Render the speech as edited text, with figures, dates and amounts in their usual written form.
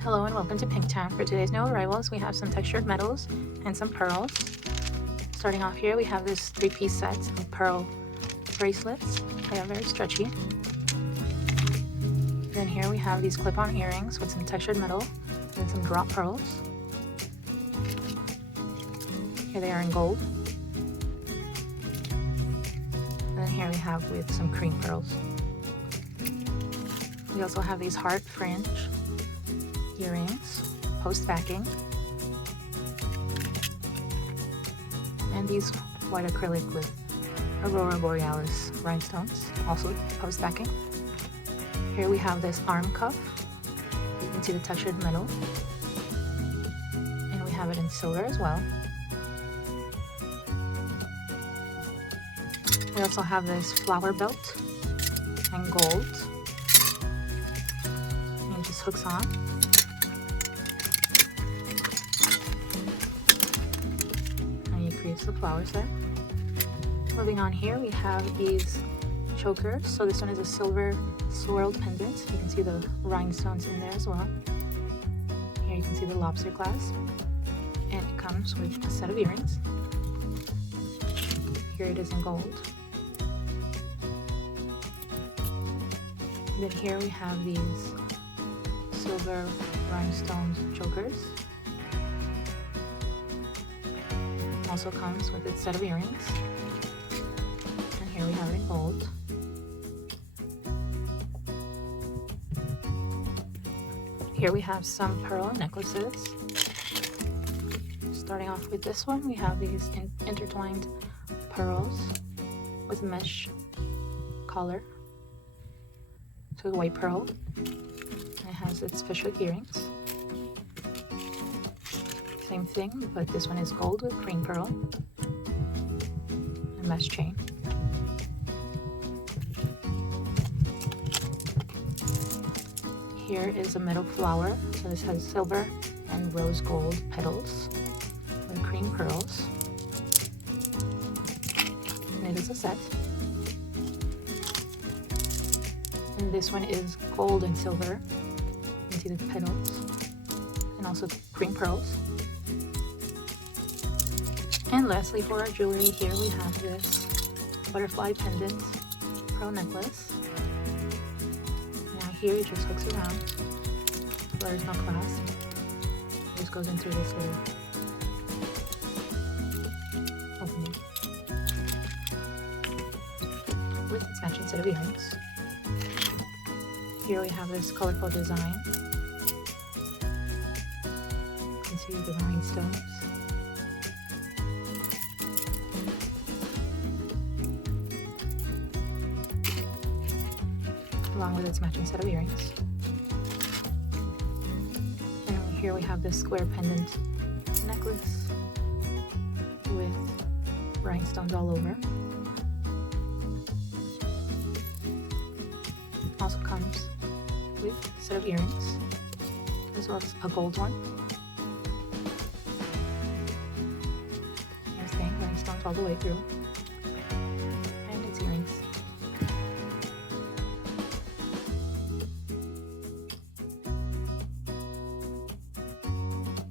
Hello and welcome to Pinktown. For today's new arrivals, we have some textured metals and some pearls. Starting off here, we have this 3-piece set of pearl bracelets. They are very stretchy. Then here we have these clip-on earrings with some textured metal and some drop pearls. Here they are in gold. And then here we have with some cream pearls. We also have these heart fringe earrings, post backing, and these white acrylic with Aurora Borealis rhinestones, also post backing. Here we have this arm cuff. You can see the textured metal, and we have it in silver as well. We also have this flower belt and gold, and it just hooks on. Creates the flowers there. Moving on, here we have these chokers. So this one is a silver swirled pendant. You can see the rhinestones in there as well. Here you can see the lobster clasp, and it comes with a set of earrings. Here it is in gold. And then here we have these silver rhinestone chokers. Also comes with its set of earrings, and here we have it in gold. Here we have some pearl necklaces. Starting off with this one, we have these intertwined pearls with mesh collar. So the white pearl, and it has its fishhook earrings. Same thing, but this one is gold with cream pearl and mesh chain. Here is a metal flower. So this has silver and rose gold petals with cream pearls. And it is a set. And this one is gold and silver. You can see the petals and also cream pearls. And lastly, for our jewelry, here we have this butterfly pendant pearl necklace. Now here it just hooks around, so there's no clasp. It just goes into this little opening with its matching set of earrings. Here we have this colorful design. You can see the rhinestones. Along with its matching set of earrings. And here we have this square pendant necklace with rhinestones all over. Also comes with a set of earrings, as well as a gold one. Same thing, rhinestones all the way through.